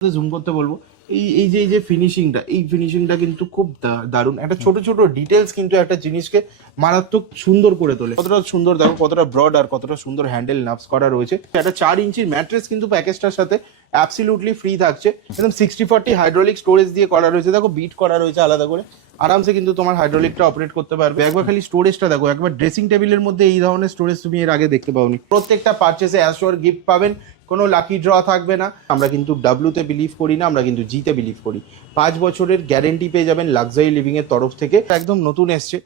Zoom করতে বলবো। এই যে ফিনিশিংটা কিন্তু খুব দারুণ। একটা ছোট ছোট ডিটেলস কিন্তু একটা জিনিসকে মারাত্মক সুন্দর করে তোলে। কতটা সুন্দর দেখো, কতটা ব্রড আর কতটা সুন্দর হ্যান্ডেল নাভস করা রয়েছে। একটা 4 ইঞ্চির ম্যাট্রেস কিন্তু প্যাকেজটার সাথে অ্যাবসলিউটলি ফ্রি থাকছে। একদম 60/40 হাইড্রোলিক স্টোরেজ দিয়ে করা রয়েছে। দেখো বিট করা রয়েছে আলাদা করে, আরামসে কিন্তু তোমার হাইড্রোলিকটা অপারেট করতে পারবে। একবার খালি স্টোরেজটা দেখো, একবার ড্রেসিং টেবিলের মধ্যে এই ধরনের স্টোরেজ তুমি এর আগে দেখতে পাওনি। প্রত্যেকটা পারচেসে অ্যাশোর গিফট পাবেন, কোনো লাকি ড্র থাকবে না। আমরা কিন্তু ডাব্লুতে বিলিভ করি না, আমরা কিন্তু জিতে বিলিভ করি। 5 বছরের গ্যারেন্টি পেয়ে যাবেন লাক্সারি লিভিং এর তরফ থেকে। একদম নতুন এসছে,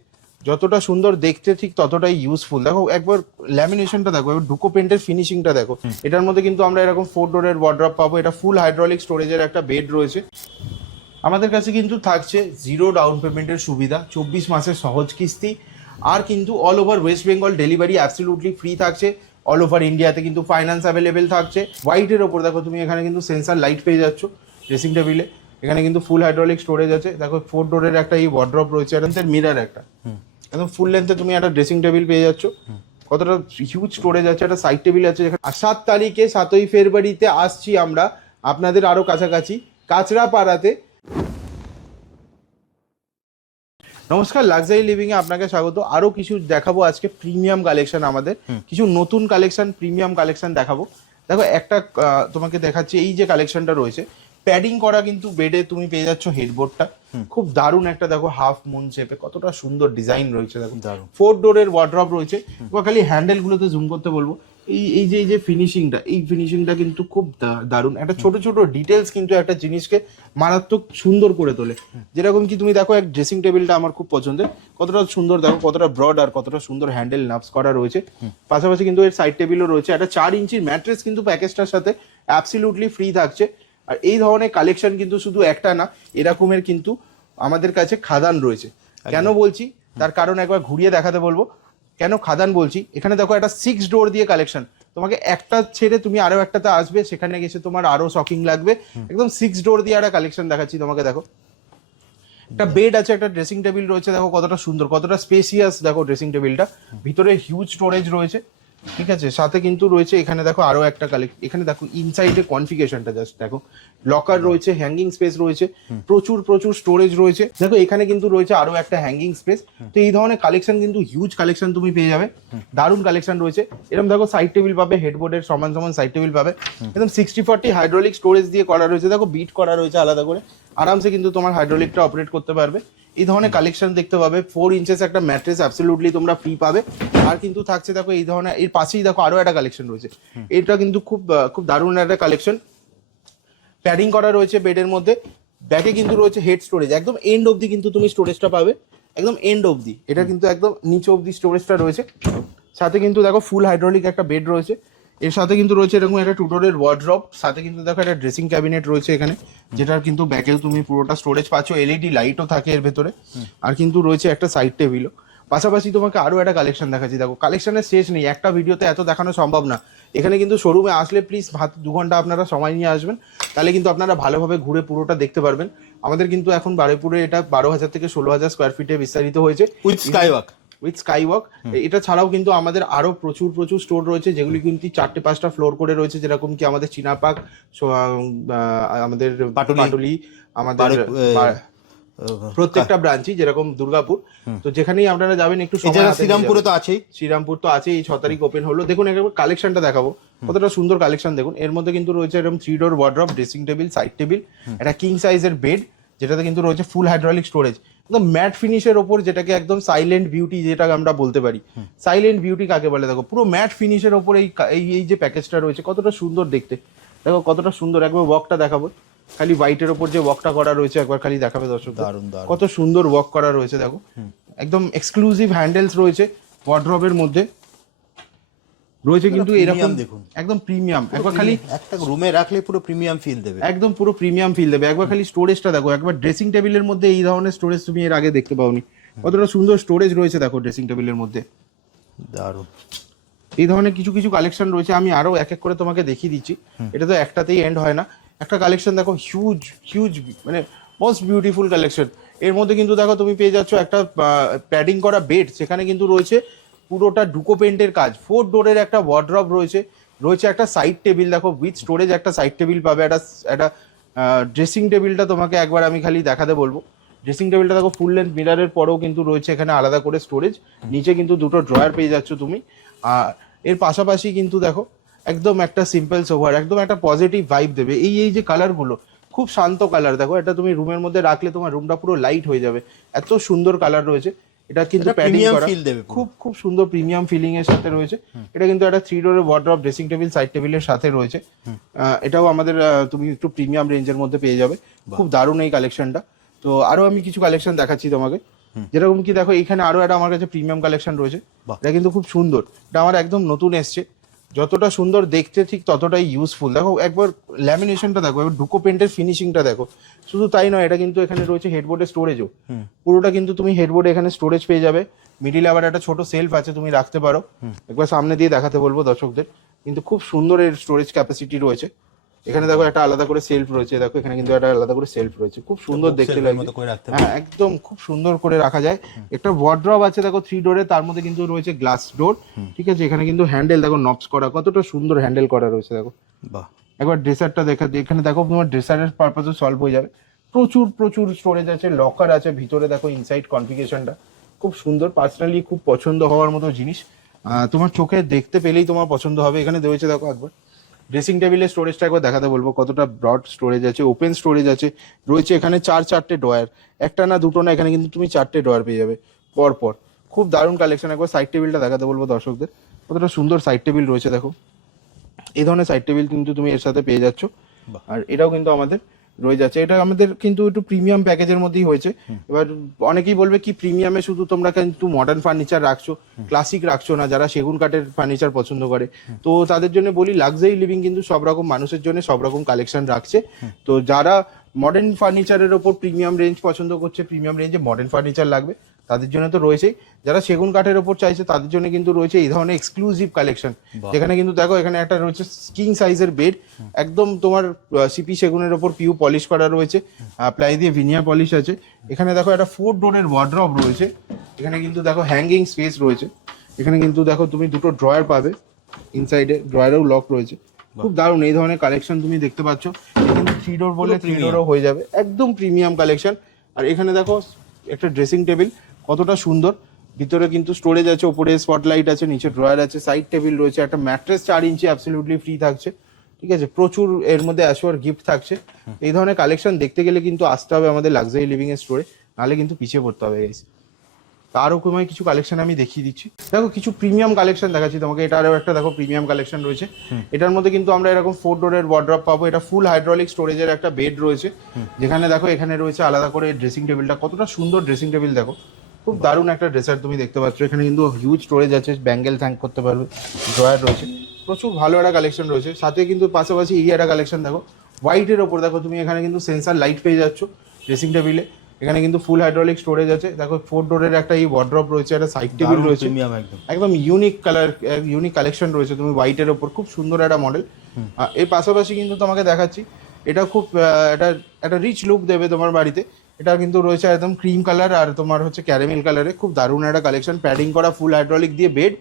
যতটা সুন্দর দেখতে ঠিক ততটাই ইউজফুল। দেখো একবার ল্যামিনেশনটা দেখো, এবার ডুকো পেন্টের ফিনিশিংটা দেখো। এটার মধ্যে কিন্তু আমরা এরকম 4 ডোরের ওয়ার্ড্রপ পাবো। এটা ফুল হাইড্রোলিক স্টোরেজের একটা বেড রয়েছে। আমাদের কাছে কিন্তু থাকছে 0 ডাউন পেমেন্টের সুবিধা, 24 মাসের সহজ কিস্তি, আর কিন্তু all over West Bengal delivery absolutely free থাকছে। অল ওভার ইন্ডিয়াতে কিন্তু ফাইন্যান্স অ্যাভেলেবেল থাকছে। হোয়াইটের ওপর দেখো তুমি এখানে কিন্তু সেন্সার লাইট পেয়ে যাচ্ছ ড্রেসিং টেবিলে। এখানে কিন্তু ফুল হাইড্রোলিক স্টোরেজ আছে। দেখো 4 ডোরের একটা এই ওয়ার্ড্রপ রয়েছে, এর মিরার একটা একদম ফুল লেন্থে তুমি একটা ড্রেসিং টেবিল পেয়ে যাচ্ছ। কতটা হিউজ স্টোরেজ আছে, একটা সাইড টেবিল আছে। আর 7 তারিখে 7ই ফেব্রুয়ারিতে আসছি আমরা আপনাদের আরো কাছাকাছি কাঁচরাপাড়াতে। নমস্কার, লাক্সারি লিভিং এ আপনাকে স্বাগত। আরো কিছু দেখাবো আজকে, প্রিমিয়াম কালেকশন, আমাদের কিছু নতুন কালেকশন, প্রিমিয়াম কালেকশন দেখাবো। দেখো একটা তোমাকে দেখাচ্ছি, এই যে কালেকশনটা রয়েছে প্যাডিং করা কিন্তু বেডে তুমি পেয়ে যাচ্ছ হেডবোর্ডটা। খুব দারুণ একটা, দেখো হাফ মুন শেপে কতটা সুন্দর ডিজাইন রয়েছে। দেখো 4 ডোরের ওয়ার্ড্রপ রয়েছে। খালি হ্যান্ডেল গুলোতে জুম করতে বলবো। এই যে ফিনিশিংটা কিন্তু খুব দারুণ। একটা ছোট ছোট ডিটেলস কিন্তু একটা জিনিসকে মারাত্মক সুন্দর করে তোলে। যেরকম কি তুমি দেখো, এক ড্রেসিং টেবিলটা আমার খুব পছন্দের, কতটা সুন্দর দেখো, কতটা ব্রড আর কতটা সুন্দর হ্যান্ডেল নাভস করা রয়েছে। পাশাপাশি কিন্তু এর সাইড টেবিলও রয়েছে। একটা 4 ইঞ্চির ম্যাট্রেস কিন্তু প্যাকেজটার সাথে অ্যাবসলিউটলি ফ্রি থাকছে। আর এই ধরনের কালেকশন কিন্তু শুধু একটা না, এরকমের কিন্তু আমাদের কাছে খাদান রয়েছে। কেন বলছি তার কারণ একবার ঘুরিয়ে দেখাতে বলবো। কেন খাদান বলছি, এখানে দেখো একটা 6 ডোর দিয়ে কালেকশন। তোমাকে একটা ছেড়ে তুমি আরো একটাতে আসবে, সেখানে গেছে তোমার আরো শকিং লাগবে। একদম 6 ডোর দিয়ে একটা কালেকশন দেখাচ্ছি তোমাকে। দেখো একটা বেড আছে, একটা ড্রেসিং টেবিল রয়েছে। দেখো কতটা সুন্দর, কতটা স্পেসিয়াস। দেখো ড্রেসিং টেবিলটা ভিতরে হিউজ স্টোরেজ রয়েছে, ঠিক আছে। সাথে কিন্তু রয়েছে এখানে দেখো আরো একটা এখানে দেখো ইনসাইডে কনফিগারেশনটা জাস্ট দেখো। লকার রয়েছে, হ্যাঙ্গিং স্পেস রয়েছে, প্রচুর প্রচুর স্টোরেজ রয়েছে। দেখো এখানে কিন্তু রয়েছে আরো একটা হ্যাঙ্গিং স্পেস। তো এই ধরনের কালেকশন কিন্তু হিউজ কালেকশন তুমি পেয়ে যাবে। দারুণ কালেকশন রয়েছে। এরকম দেখো সাইড টেবিল পাবে, হেডবোর্ডের সমান সমান সাইড টেবিল পাবে। একদম 60/40 হাইড্রোলিক স্টোরেজ দিয়ে করা রয়েছে। দেখো বিট করা রয়েছে আলাদা করে, আরামসে কিন্তু তোমার হাইড্রোলিকটা অপারেট করতে পারবে। এই ধরনের কালেকশন দেখতে পাবে। 4 ইঞ্চেস একটা ম্যাট্রেস অ্যাবসলিউটলি তোমরা ফ্রি পাবে। আর কিন্তু থাকছে দেখো এই ধরনের, এর পাশেই দেখো আরো একটা কালেকশন রয়েছে। এটা কিন্তু খুব খুব দারুণ একটা কালেকশন। প্যাডিং করা রয়েছে বেডের মধ্যে। ব্যাকে কিন্তু রয়েছে হেড স্টোরেজ, একদম এন্ড অবধি কিন্তু তুমি স্টোরেজটা পাবে, একদম এন্ড অবধি। এটা কিন্তু একদম নিচে অবধি স্টোরেজটা রয়েছে। সাথে কিন্তু দেখো ফুল হাইড্রোলিক একটা বেড রয়েছে। এর সাথে কিন্তু রয়েছে এরকম একটা 2 ডোরের ওয়ার্ড্রপ। সাথে কিন্তু দেখো একটা ড্রেসিং ক্যাবিনেট রয়েছে এখানে, যেটার কিন্তু ব্যাকেও তুমি পুরোটা স্টোরেজ পাচ্ছ। এলইডি লাইটও থাকে এর ভেতরে। আর কিন্তু রয়েছে একটা সাইড টেবিলও। পাশাপাশি তোমাকে আরো একটা কালেকশন দেখাচ্ছি। দেখো কালেকশনের শেষ নেই, একটা ভিডিওতে এত দেখানো সম্ভব না। এখানে কিন্তু শোরুমে আসলে প্লিজ 2 ঘন্টা আপনারা সময় নিয়ে আসবেন, তাহলে কিন্তু আপনারা ভালোভাবে ঘুরে পুরোটা দেখতে পারবেন। আমাদের কিন্তু এখন বারুইপুরে এটা 12,000 থেকে 16,000 স্কোয়ার ফিটে বিস্তারিত হয়েছে উইথ স্কাইওয়াক। এটা ছাড়াও কিন্তু আমাদের আরো প্রচুর প্রচুর স্টোর রয়েছে, যেগুলি কিন্তু 4-5টা ফ্লোর করে রয়েছে। যেরকম কি আমাদের চিনাপাক, আমাদের পাটুলি, আমাদের প্রত্যেকটা ব্রাঞ্চই, যেরকম দুর্গাপুর। তো যেখানেই আপনারা যাবেন একটু শ্রীরামপুরে তো আছেই, শ্রীরামপুর তো আছেই। 6 তারিখ ওপেন হলো। দেখুন একবার কালেকশনটা দেখাবো, কতটা সুন্দর কালেকশন দেখুন। এর মধ্যে কিন্তু রয়েছে এরকম 3 ডোর wardrobe, dressing table, side table, একটা কিং সাইজের বেড, যেটাতে কিন্তু রয়েছে ফুল হাইড্রোলিক স্টোরেজ। একদম ম্যাট ফিনিশের ওপর, যেটাকে একদম সাইলেন্ট বিউটি যেটাকে আমরা বলতে পারি। সাইলেন্ট বিউটি কাকে বলে দেখো, পুরো ম্যাট ফিনিশের ওপর এই যে প্যাকেজটা রয়েছে, কতটা সুন্দর দেখতে। দেখো কতটা সুন্দর, একবার ওয়ার্কটা দেখাবো। খালি হোয়াইটের ওপর যে ওয়ার্কটা করা রয়েছে একবার খালি দেখাবে দর্শক, কত সুন্দর ওয়ার্ক করা রয়েছে। দেখো একদম এক্সক্লুসিভ হ্যান্ডেলস রয়েছে ওয়ার্ড্রবের মধ্যে রয়েছে কিন্তু এরকম দেখুন, একদম প্রিমিয়াম। একবার খালি একটা রুমে রাখলে পুরো প্রিমিয়াম ফিল দেবে, একদম পুরো প্রিমিয়াম ফিল দেবে। একবার খালি স্টোরেজটা দেখো, একবার ড্রেসিং টেবিলের মধ্যে এই ধরনের স্টোরেজ তুমি এর আগে দেখতে পাওনি। কতটা সুন্দর স্টোরেজ রয়েছে দেখো ড্রেসিং টেবিলের মধ্যে, দারুণ। এই ধরনের কিছু কিছু কালেকশন রয়েছে, আমি আরো এক এক করে তোমাকে দেখিয়ে দিচ্ছি। এটা তো একটাতেই এন্ড হয় না। একটা কালেকশন দেখো, হিউজ হিউজ, মানে মোস্ট বিউটিফুল কালেকশন। এর মধ্যে কিন্তু দেখো তুমি পেয়ে যাচ্ছ একটা প্যাডিং করা বেড, সেখানে কিন্তু রয়েছে পুরোটা ডুকো পেন্টের কাজ। 4 ডোরের একটা ওয়ার্ড্রপ রয়েছে, রয়েছে একটা সাইড টেবিল। দেখো উইথ স্টোরেজ একটা সাইড টেবিল পাবে, একটা ড্রেসিং টেবিলটা তোমাকে একবার আমি খালি দেখাতে বলবো। ড্রেসিং টেবিলটা দেখো ফুল লেন্থ মিরারের পরেও কিন্তু রয়েছে এখানে আলাদা করে স্টোরেজ, নিচে কিন্তু দুটো ড্রয়ার পেয়ে যাচ্ছ তুমি। আর এর পাশাপাশি কিন্তু দেখো একদম একটা সিম্পল সোফার, একদম একটা পজিটিভ ভাইব দেবে। এই যে কালারগুলো খুব শান্ত কালার, দেখো এটা তুমি রুমের মধ্যে রাখলে তোমার রুমটা পুরো লাইট হয়ে যাবে, এত সুন্দর কালার রয়েছে। এটা কিন্তু এটা প্যাডিং premium করা, feel দেবে পুরো। খুব খুব সুন্দর প্রিমিয়াম ফিলিং এর সাথে রয়েছে। এটা কিন্তু একটা 3 ডোরের ওয়ার্ড্রপ, ড্রেসিং টেবিল, সাইড টেবিলের সাথে রয়েছে। এটাও আমাদের তুমি একটু প্রিমিয়াম রেঞ্জের মধ্যে পেয়ে যাবে। খুব দারুণ এই কালেকশনটা। তো আরো আমি কিছু কালেকশন দেখাচ্ছি তোমাকে, যেরকম কি দেখো এখানে আরো একটা আমার কাছে প্রিমিয়াম কালেকশন রয়েছে। বাহ। এটা কিন্তু খুব সুন্দর, এটা আমার একদম নতুন এসছে। যতটা সুন্দর দেখতে ঠিক ততটাই ইউজফুল। দেখো একবার ল্যামিনেশনটা দেখো, একবার ডুকো পেন্টের ফিনিশিংটা দেখো। শুধু তাই নয়, এটা কিন্তু এখানে রয়েছে হেডবোর্ডের স্টোরেজও। পুরোটা কিন্তু তুমি হেডবোর্ডে এখানে স্টোরেজ পেয়ে যাবে। মিডিলে আবার একটা ছোট সেলফ আছে, তুমি রাখতে পারো। একবার সামনে দিয়ে দেখাতে বলবো দর্শকদের, কিন্তু খুব সুন্দর এর স্টোরেজ ক্যাপাসিটি রয়েছে। এখানে দেখো একটা আলাদা করে সেলফ রয়েছে, দেখো এখানে কিন্তু একটা আলাদা করে সেলফ রয়েছে, খুব সুন্দর book দেখতে shelf এর লাগছে। মতো করে রাখতে হ্যাঁ একদম খুব সুন্দর করে রাখা যায়। একটা ওয়ার্ড্রপ আছে দেখো 3 ডোরে, তার মধ্যে কিন্তু রয়েছে গ্লাস ডোর। ঠিক আছে, এখানে কিন্তু হ্যান্ডেল দেখো নবস করা, কতটা সুন্দর হ্যান্ডেল করা রয়েছে দেখো। বাহ। একবার ড্রেসারটা দেখা, এখানে দেখো তোমার ড্রেসারের পারপাসও সলভ হয়ে যাবে। প্রচুর প্রচুর স্টোরেজ আছে, লকার আছে ভিতরে, দেখো ইনসাইড কনফিগারেশনটা খুব সুন্দর। পার্সোনালি খুব পছন্দ হওয়ার মতো জিনিস, তোমার চোখে দেখতে পেলেই তোমার পছন্দ হবে। এখানে রয়েছে দেখো একবার ড্রেসিং টেবিলের স্টোরেজটা একবার দেখাতে বলবো, কতটা ব্রড স্টোরেজ আছে, ওপেন স্টোরেজ আছে। রয়েছে এখানে চারটে ড্রয়ার, একটা না দুটো না, এখানে কিন্তু তুমি 4টে ড্রয়ার পেয়ে যাবে পর পর। খুব দারুণ কালেকশন। একবার সাইড টেবিলটা দেখাতে বলবো দর্শকদের, কতটা সুন্দর সাইড টেবিল রয়েছে দেখো। এই ধরনের সাইড টেবিল কিন্তু তুমি এর সাথে পেয়ে যাচ্ছ। আর এটাও কিন্তু আমাদের রয়ে যাচ্ছে, এটা আমাদের কিন্তু একটু প্রিমিয়াম প্যাকেজের মধ্যেই হয়েছে। এবার অনেকেই বলবে কি প্রিমিয়ামে শুধু তোমরা কিন্তু মডার্ন ফার্নিচার রাখছো, ক্লাসিক রাখছো না, যারা সেগুন কাঠের ফার্নিচার পছন্দ করে। তো তাদের জন্য বলি লাক্সারি লিভিং কিন্তু সব রকম মানুষের জন্য সব রকম কালেকশন রাখছে। তো যারা মডার্ন ফার্নিচারের ওপর প্রিমিয়াম রেঞ্জ পছন্দ করছে, প্রিমিয়াম রেঞ্জে মডার্ন ফার্নিচার লাগবে, তাদের জন্য তো রয়েছেই। যারা সেগুন কাঠের ওপর চাইছে তাদের জন্য কিন্তু রয়েছে এই ধরনের এক্সক্লুসিভ কালেকশন, যেখানে কিন্তু দেখো এখানে একটা রয়েছে কিং সাইজের বেড, একদম তোমার সিপি সেগুনের ওপর পিউ পলিশ করা রয়েছে, প্লাই দিয়ে ভিনিয়ার পলিশ আছে। এখানে দেখো একটা 4 ডোরের ওয়ার্ড্রপ রয়েছে। এখানে কিন্তু দেখো হ্যাঙ্গিং স্পেস রয়েছে। এখানে কিন্তু দেখো তুমি দুটো ড্রয়ার পাবে, ইনসাইডে ড্রয়ারেও লক রয়েছে। খুব দারুণ এই ধরনের কালেকশন তুমি দেখতে পাচ্ছ। কিন্তু 3 ডোর বলে 3 ডোরও হয়ে যাবে, একদম প্রিমিয়াম কালেকশন। আর এখানে দেখো একটা ড্রেসিং টেবিল কতটা সুন্দর, ভিতরে কিন্তু স্টোরেজ আছে, উপরে স্পটলাইট আছে, নিচে ড্রয়ার আছে, সাইড টেবিল রয়েছে, একটা ম্যাট্রেস 4 ইঞ্চি অ্যাবসলিউটলি ফ্রি থাকছে। ঠিক আছে, প্রচুর এর মধ্যে অ্যাশোর গিফট থাকছে। এই ধরনের কালেকশন দেখতে গেলে কিন্তু আসতে হবে আমাদের লাক্সারি লিভিং এর স্টোরে, নাহলে কিন্তু পিছিয়ে পড়তে হবে গাইস। তারও কমায় কিছু কালেকশন আমি দেখিয়ে দিচ্ছি। দেখো কিছু প্রিমিয়াম কালেকশন দেখাচ্ছি তোমাকে। এটারও একটা দেখো প্রিমিয়াম কালেকশন রয়েছে। এটার মধ্যে কিন্তু আমরা এরকম 4 ডোরের ওয়ার্ড্রপ পাবো। এটা ফুল হাইড্রোলিক স্টোরেজের একটা বেড রয়েছে, যেখানে দেখো এখানে রয়েছে আলাদা করে ড্রেসিং টেবিলটা, কতটা সুন্দর ড্রেসিং টেবিল দেখো। খুব দারুণ একটা ড্রেসার তুমি দেখতে পাচ্ছ। এখানে কিন্তু হিউজ স্টোরেজ আছে, ব্যাঙ্গেল থ্যাঙ্ক করতে পারবে, ড্রয়ার রয়েছে, প্রচুর ভালো একটা কালেকশন রয়েছে। সাথে কিন্তু পাশাপাশি এই একটা কালেকশন দেখো হোয়াইটের ওপর, দেখো তুমি এখানে কিন্তু সেন্সার লাইট পেয়ে যাচ্ছ ড্রেসিং টেবিলে। এখানে কিন্তু ফুল হাইড্রোলিক স্টোরেজ আছে, দেখো 4 ডোরের একটা এই ওয়ার্ড্রপ রয়েছে, একটা সাইড টেবিল রয়েছে, প্রিমিয়াম একদম। একদম ইউনিক কালার, ইউনিক কালেকশন রয়েছে তুমি হোয়াইটের ওপর, খুব সুন্দর একটা মডেল। এর পাশাপাশি কিন্তু তোমাকে দেখাচ্ছি, এটা খুব একটা রিচ লুক দেবে তোমার বাড়িতে। এটা কিন্তু রয়েছে একদম ক্রিম কালার আর তোমার হচ্ছে ক্যারামেল কালারে, খুব দারুণ একটা কালেকশন। প্যাডিং করা ফুল হাইড্রোলিক দিয়ে বেড,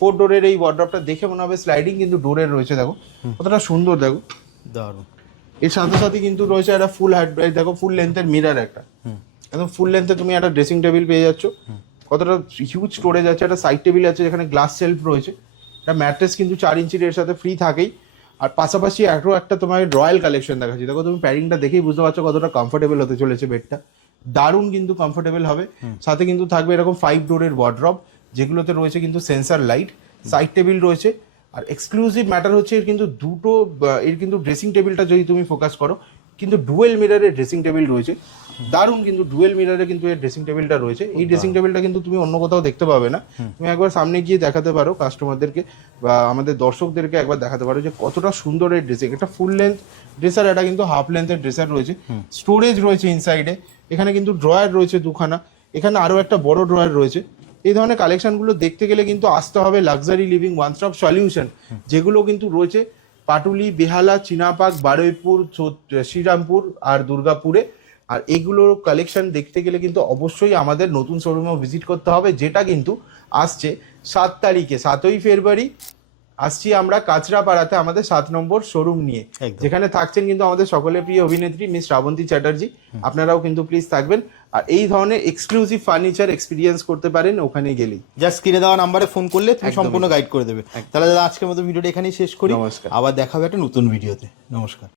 4 ডোরের এই ওয়ার্ড্রপটা দেখে মনে হবে স্লাইডিং, কিন্তু ডোরের রয়েছে, দেখো কতটা সুন্দর দেখো। দারুণ। এর সাথে সাথে কিন্তু রয়েছে একটা ফুল হাইড্রোলিক, দেখো ফুল লেন্থের মিরর, একটা একদম ফুল লেন্থে তুমি একটা ড্রেসিং টেবিল পেয়ে যাচ্ছ। কতটা হিউজ স্টোরেজ আছে, একটা সাইড টেবিল আছে যেখানে গ্লাস সেলফ রয়েছে, একটা ম্যাট্রেস কিন্তু 4 ইঞ্চির এর সাথে ফ্রি থাকেই। আর পাশাপাশি একটা তোমার রয়্যাল কালেকশন দেখাচ্ছি, দেখো তুমি প্যাডিংটা দেখেই বুঝতে পারছো কতটা কমফোর্টেবল হতে চলেছে বেডটা, দারুণ কিন্তু কমফোর্টেবল হবে। সাথে কিন্তু থাকবে এরকম 5 ডোরের ওয়ার্ড্রপ, যেগুলোতে রয়েছে কিন্তু সেন্সার লাইট, সাইড টেবিল রয়েছে। আর এক্সক্লুসিভ ম্যাটার হচ্ছে এর কিন্তু দুটো, এর কিন্তু ড্রেসিং টেবিলটা যদি তুমি ফোকাস করো, কিন্তু ডুয়েল মিররের ড্রেসিং টেবিল রয়েছে, দারুণ কিন্তু ডুয়েল মিররে কিন্তু এর ড্রেসিং টেবিলটা রয়েছে। এই ড্রেসিং টেবিলটা কিন্তু তুমি অন্য কোথাও দেখতে পাবে না। তুমি একবার সামনে গিয়ে দেখাতে পারো কাস্টমারদেরকে বা আমাদের দর্শকদেরকে একবার দেখাতে পারো যে কতটা সুন্দর এই ড্রেসিং। একটা ফুল লেন্থ ড্রেসার, এটা কিন্তু হাফ লেন্থের ড্রেসার রয়েছে, স্টোরেজ রয়েছে ইনসাইডে। এখানে কিন্তু ড্রয়ার রয়েছে দুখানা, এখানে আরো একটা বড় ড্রয়ার রয়েছে। এই ধরনের কালেকশনগুলো দেখতে গেলে কিন্তু আসতে হবে luxury living one stop solution, যেগুলো কিন্তু রয়েছে পাটুলি, বেহালা, চিনাপাক, বারুইপুর, শ্রীরামপুর আর দুর্গাপুরে। আর এইগুলোর কালেকশন দেখতে গেলে কিন্তু অবশ্যই আমাদের নতুন শোরুমেও ভিজিট করতে হবে, যেটা কিন্তু আসছে 7 তারিখে, 7ই ফেব্রুয়ারি আসছি আমরা কাঁচরাপাড়াতে আমাদের 7 নম্বর শোরুম নিয়ে, একদম। যেখানে থাকছেন কিন্তু আমাদের সকলের প্রিয় অভিনেত্রী মিস শ্রাবন্তী চ্যাটার্জি। আপনারাও কিন্তু প্লিজ থাকবেন, আর এই ধরনের এক্সক্লুসিভ ফার্নিচার এক্সপিরিয়েন্স করতে পারেন ওখানে গেলেই। জাস্ট স্ক্রিনে দেওয়া নাম্বারে ফোন করলে তুমি একদমই। সম্পূর্ণ গাইড করে দেবে। তাহলে দাদা আজকের মতো ভিডিওটা এখানেই শেষ করি, নমস্কার। আবার দেখা হবে একটা নতুন ভিডিওতে। নমস্কার।